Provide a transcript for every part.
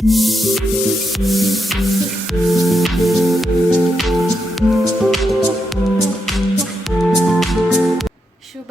शुभ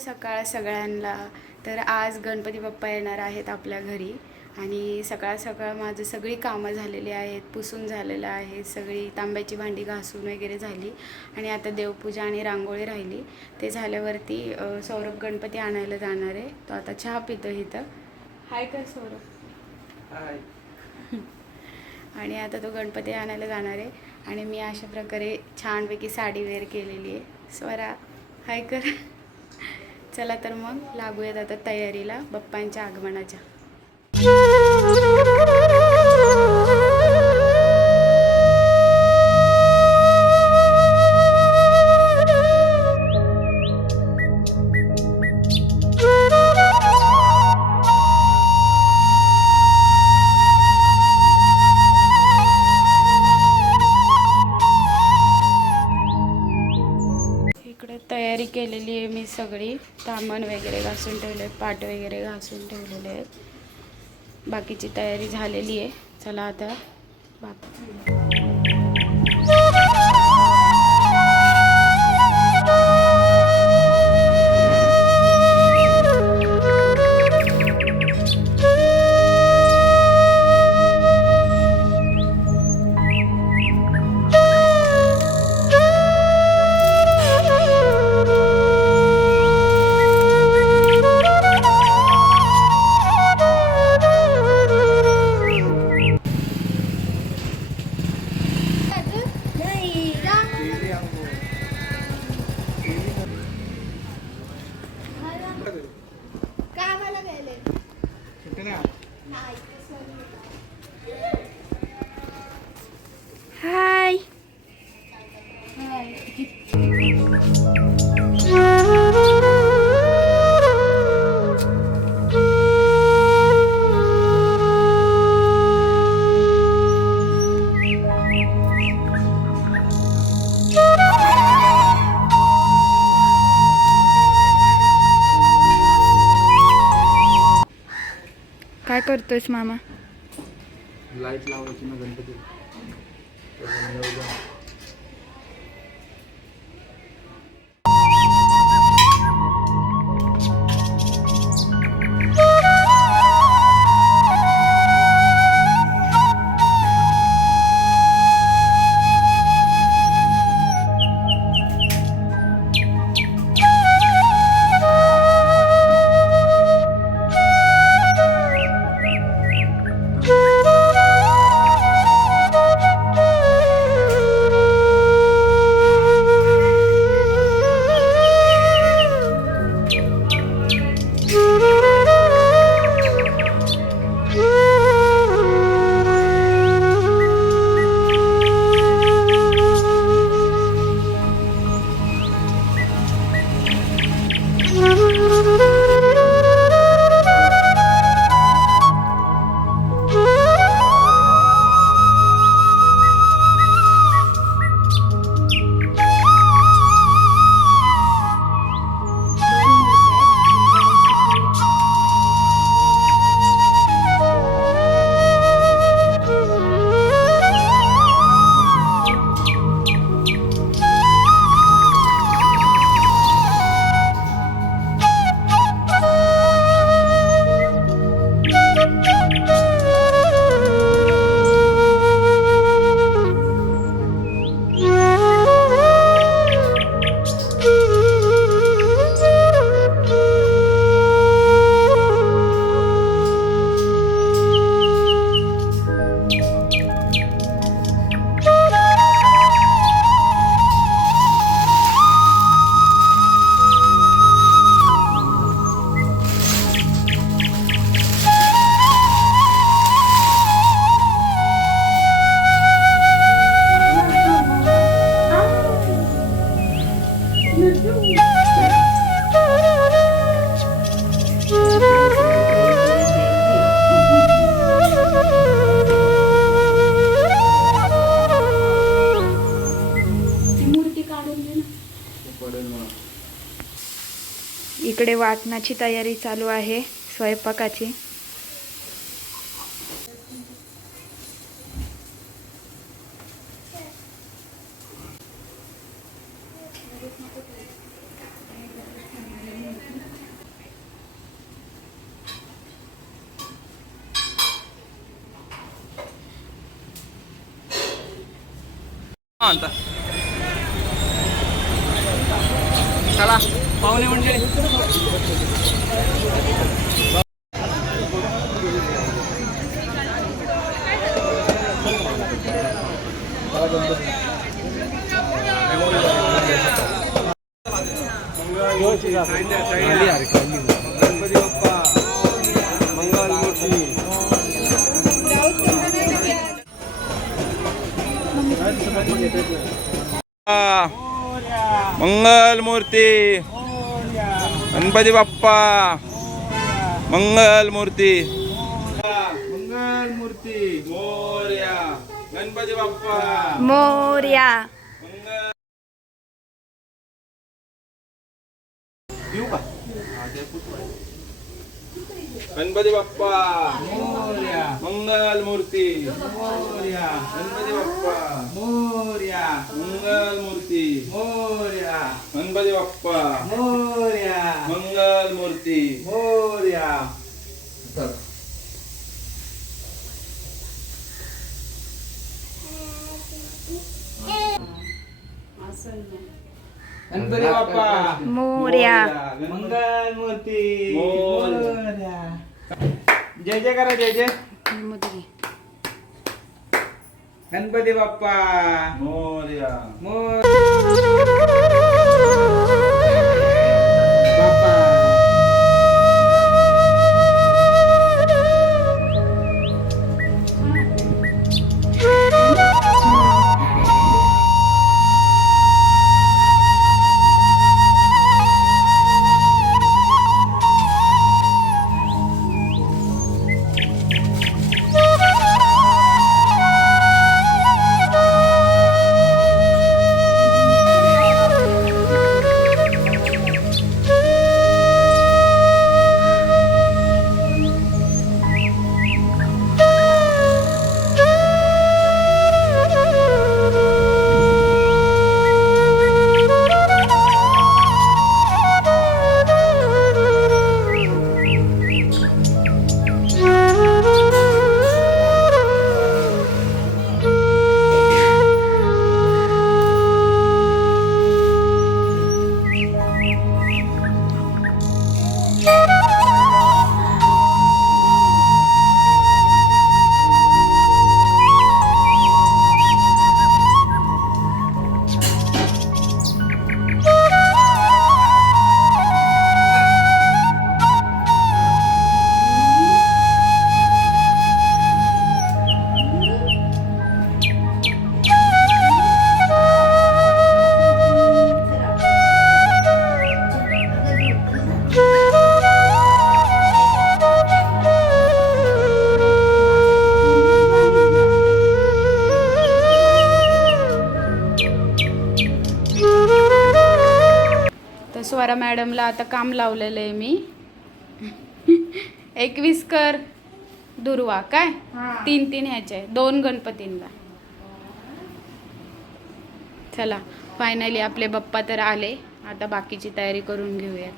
सकाळ सगळ्यांना। तर आज गणपती बाप्पा येणार आहेत आपल्या घरी आणि सकाळ सकाळ माझं सगळी कामं झालेली आहेत, पुसून झालेलं आहे, सगळी तांब्याची भांडी घासून वगैरे झाली आणि आता देवपूजा आणि रांगोळी राहिली। ते झाल्यावरती सौरभ गणपती आणायला जाणार आहे। तो आता चहा पितो इथं। हाय कर सौरभ। हाय। आणि आता तो गणपती आणायला जाणार आहे आणि मी अशा प्रकारे छानपैकी साडी वेअर केलेली आहे। स्वरा हाय कर। चला तर मग लागूयात आता तयारीला बाप्पांच्या आगमनाच्या। तयारी केलेली आहे मी सगळी, तामण वगैरे घासून ठेवले, पाट वगैरे घासून ठेवलेले आहेत, बाकीची तयारी झालेली आहे। चला आता हाय काय करतोयस मामा? लाईट लावायची ना गणपती। इकडे वाटणाची तयारी चालू आहे, स्वयंपाकाची। म्हणता. चला पाहुणे मंडळी. गणपती बाप्पा मंगलमूर्ती. मंगलमूर्ती गणपती बाप्पा मंगलमूर्ती. मंगलमूर्ती मोरया गणपती बाप्पा मोरया. येऊ का? गणपती बाप्पा मोरया मंगलमूर्ती मोरया गणपती बाप्पा मोरया मंगलमूर्ती मोरया गणपती बाप्पा मोरया मंगलमूर्ती. मोरया. गणपती बाप्पा मोरया. मंगलमूर्ती मोरया. मोरया. जय जय करा जय जय. गणपती बाप्पा मोरया. मोर बाप्पा. तर स्वरा मॅडमला आता काम लावलेलं आहे मी. 21 कर दुर्वा काय 3 ह्याचे 2 गणपतींना. चला फायनली आपले बाप्पा तर आले. आता बाकीची तयारी करून घेऊया.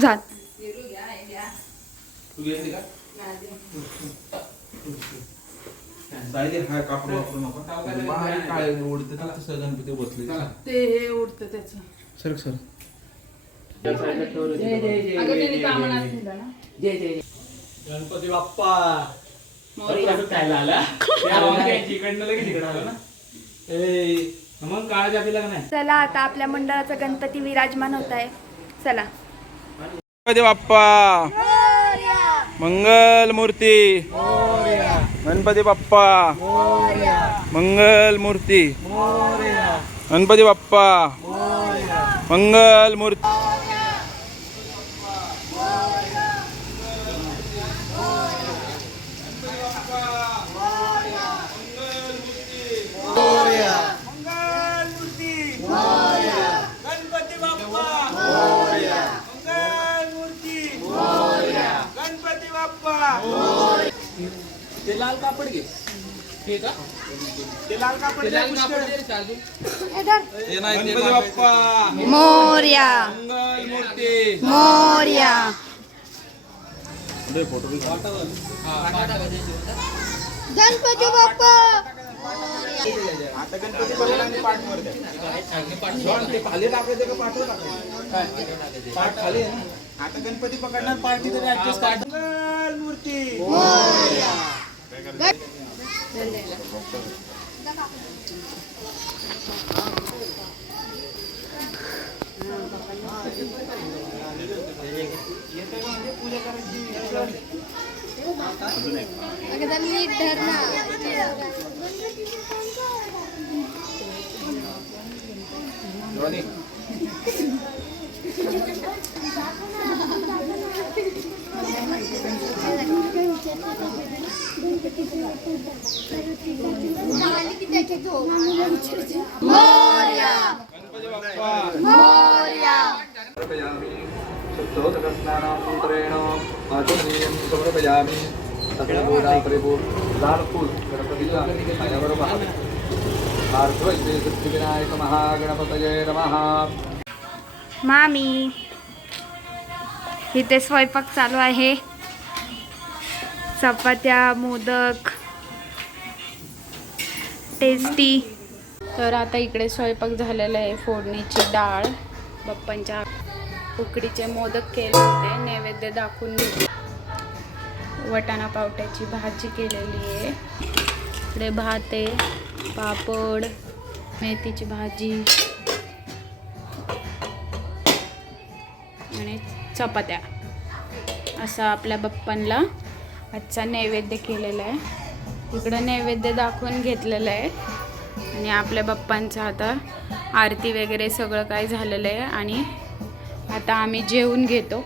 जात तू घेतली का? साईडे हा कापड वापरू नका. बारीक काळे ओढते तर तसं गणपती बसले. ते हे उडतं त्याचं. सर सर अगं त्यांनी कामनात दिलं ना. गणपती बाप्पा मोरया. मग काळजा पिला का नाही. चला आता आपल्या मंडळाचा गणपती विराजमान होत आहे. चला गणपती बाप्पा मंगलमूर्ती गणपती बाप्पा मंगलमूर्ती गणपती बाप्पा मंगल मूर्ती. गणपती बाप्पा मूर्ती गणपती बाप्पा. ते लाल कापड घे. हे का ते लाल कापड गणपती बाप्पा मोरया मंगल मूर्ती. मोरया. गणपती बाप्पा. आता गणपती बाप्पांनी पाठ वर द्या. ते खाली टाकायचं का पाठवर टाकायचं? पाठ खाली आहे ना. आता गणपती पकडणार पाठ तिथे ऍडजस्ट करा. मंगल मूर्ती. पूजा करायची. मोरया गणपती बाप्पा. मोरया. मंत्रेण आचरणीयं समर्पयामि. सकलबोधा परिपूर्ण लाल फूल गणपतीला पायाबरोबर सिद्धिविनायक महागणपतये नमः. मामी इथे स्वयंपाक चालू आहे. चपात्या, मोदक, टेस्टी. तर आता इकडे स्वयंपाक झालेला आहे. फोडणीची डाळ, बाप्पांच्या उकडीचे मोदक केले होते, नैवेद्य दाखवून घेतले. वटाणा पावट्याची भाजी केलेली आहे. इकडे भात आहे, पापड, मेथीची भाजी आणि चपात्या. असा आपल्या बाप्पांना आजचा नैवेद्य केलेला आहे. इकडं नैवेद्य दाखवून घेतलेलं आहे आणि आपल्या बाप्पांचं आता आरती वगैरे सगळं काय झालेलं आहे आणि आता आम्ही जेवून घेतो.